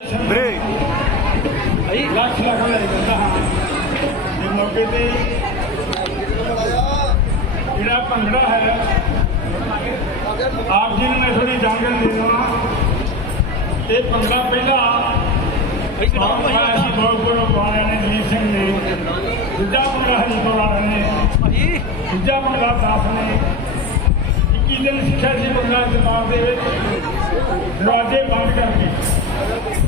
ਵੀਰੇ ਲੱਖ ਲੱਖ ਲੈ ਜਾਂਦਾ ਹਾਂ। ਇਹ ਮੌਕੇ ਤੇ ਜਿਹੜਾ ਭੰਗੜਾ ਹੈ ਆਪ ਜੀ ਨੂੰ ਮੈਂ ਥੋੜੀ ਜਾਣਕਾਰੀ ਦੇ ਦਵਾਂ ਇਹ ਭੰਗੜਾ ਪਹਿਲਾਂ ਆਪ ਪਾਇਆ ਸੀ ਬਹੁਤ ਵਾਲਿਆਂ ਨੇ ਦਲੀਪ ਸਿੰਘ ਨੇ ਦੂਜਾ ਭੰਗੜਾ ਹਰੀਪੁਰ ਵਾਲਿਆਂ ਨੇ। ਦੂਜਾ ਭੰਗੜਾ ਦਾਸ ਨੇ। 21 ਦਿਨ ਸਿੱਖਿਆ ਸੀ ਭੰਗੜਾ ਜਮਾਤ ਦੇ ਵਿੱਚ। ਦਰਵਾਜ਼ੇ ਬੰਦ ਕਰਕੇ।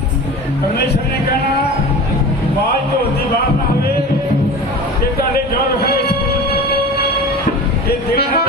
ਪਰਮੇਸ਼ਰ ਨੇ ਕਹਿਣਾ ਆਵਾਜ਼ ਢੋਲਦੀ ਬਾਤ ਨਾ ਹੋਵੇ ਇਹ ਤੁਹਾਡੇ ਜੋਰ ਹੈ ਇਹ ਦੇਖਣਾ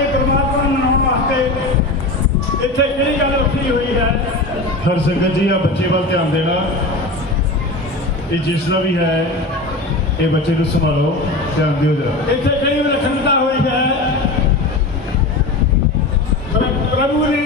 ਆਪਣੇ ਪਰਮਾਤਮਾ ਨੂੰ ਮਨਾਉਣ ਵਾਸਤੇ ਇੱਥੇ ਕਿਹੜੀ ਗੱਲ ਰੱਖੀ ਹੋਈ ਹੈ। ਹਰ ਸੰਗਤ ਜੀ ਆ ਬੱਚੇ ਵੱਲ ਧਿਆਨ ਦੇਣਾ। ਇਹ ਜਿਸ ਦਾ ਵੀ ਹੈ ਇਹ ਬੱਚੇ ਨੂੰ ਸੰਭਾਲੋ ਧਿਆਨ ਦਿਓ ਜਰਾ। ਇੱਥੇ ਕਿਹੜੀ ਵਿਲੱਖਣਤਾ ਹੋਈ ਹੈ ਪ੍ਰ- ਪ੍ਰਭੂ ਨੇ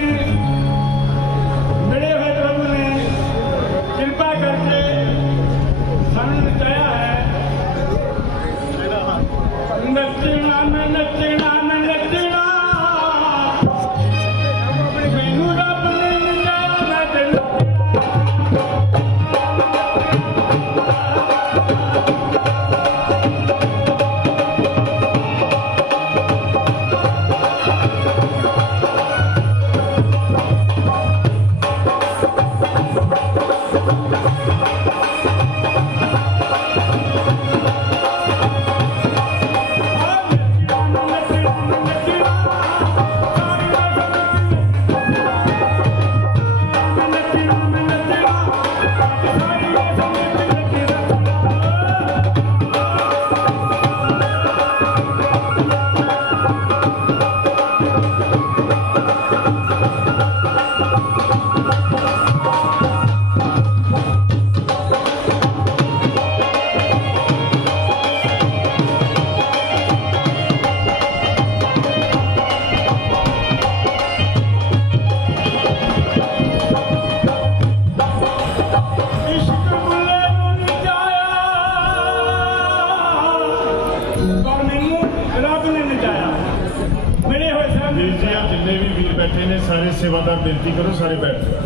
ਬੇਨਤੀ ਕਰੋ ਸਾਰੇ ਬੈਠ ਜਾਓ।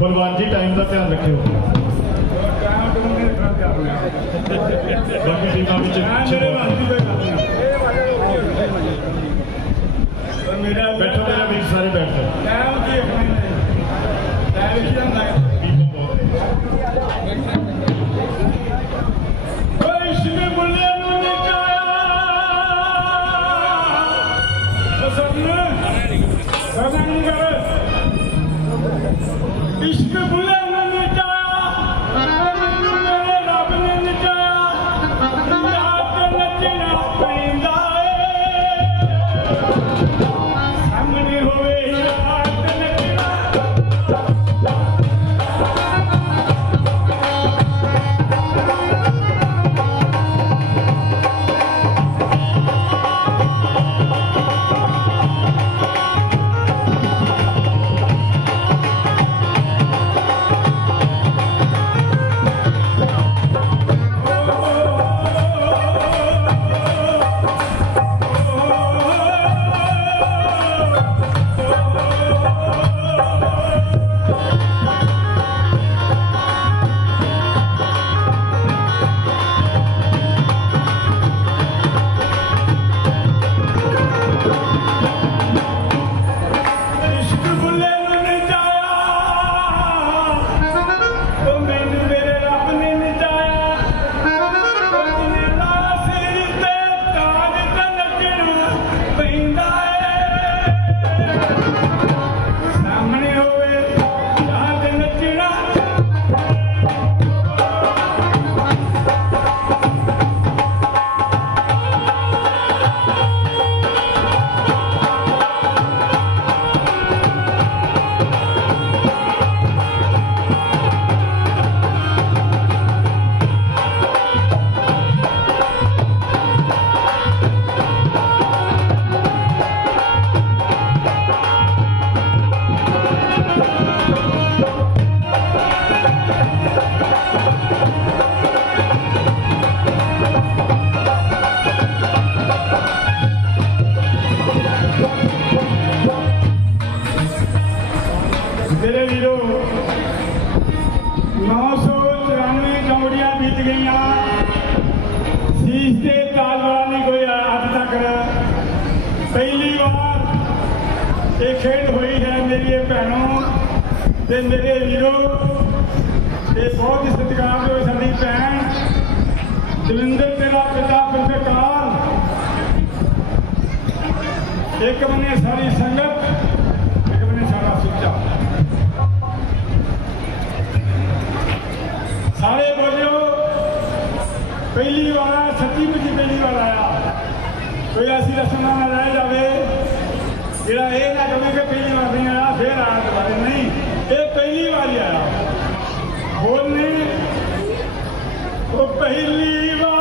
ਬਲਵਾਨ ਜੀ ਟਾਈਮ ਦਾ ਧਿਆਨ ਰੱਖਿਓ। ਬਾਕੀ ਟੀਮਾਂ ਵਿੱਚ ਬੈਠੋ। ਮੇਰਾ ਵੀਰ ਸਾਰੇ ਬੈਠ ਜਾਓ। ਟਾਈਮ ਕੀ ਆਪਣੇ ਟਾਈਮ ਕੀ ਹੁੰਦਾ ਮੇਰੇ ਵੀਰੋ 994 ਕਮੜੀਆਂ ਬੀਤ ਗਈਆਂ। ਸੀਸ ਤੇ ਤਾਲਵਾਰ ਨਹੀਂ ਕੋਈ ਅੱਜ ਤੱਕ। ਪਹਿਲੀ ਵਾਰ ਇਹ ਖੇਡ ਹੋਈ ਹੈ ਮੇਰੀ ਭੈਣੋ ਤੇ ਮੇਰੇ ਵੀਰੋ। ਤੇ ਬਹੁਤ ਹੀ ਸਤਿਕਾਰਯੋਗ ਸਾਡੀ ਭੈਣ। ਜਲਿੰਦਰ ਤੇਰਾ ਪਿਤਾ ਪ੍ਰਕਾਰ ਇੱਕ ਬੰਨੇ ਸਾਰੀ ਸੰਗਤ ਸਾਰੇ ਬੋਲਿਓ। ਪਹਿਲੀ ਵਾਰ ਆਇਆ, ਸੱਚੀ ਮੁੱਚੀ ਪਹਿਲੀ ਵਾਰ ਆਇਆ। ਕੋਈ ਐਸੀ ਰਸਮ ਨਾ ਰਹਿ ਜਾਵੇ। ਜਿਹੜਾ ਇਹ ਨਾ ਕਵੇ ਕਿ ਪਹਿਲੀ ਵਾਰ ਨਹੀਂ ਆਇਆ ਫੇਰ ਆਇਆ ਦੁਬਾਰੇ ਨਹੀਂ। ਇਹ ਪਹਿਲੀ ਵਾਰ ਆਇਆ। ਹੋਰ ਨਹੀਂ। ਉਹ ਪਹਿਲੀ ਵਾਰ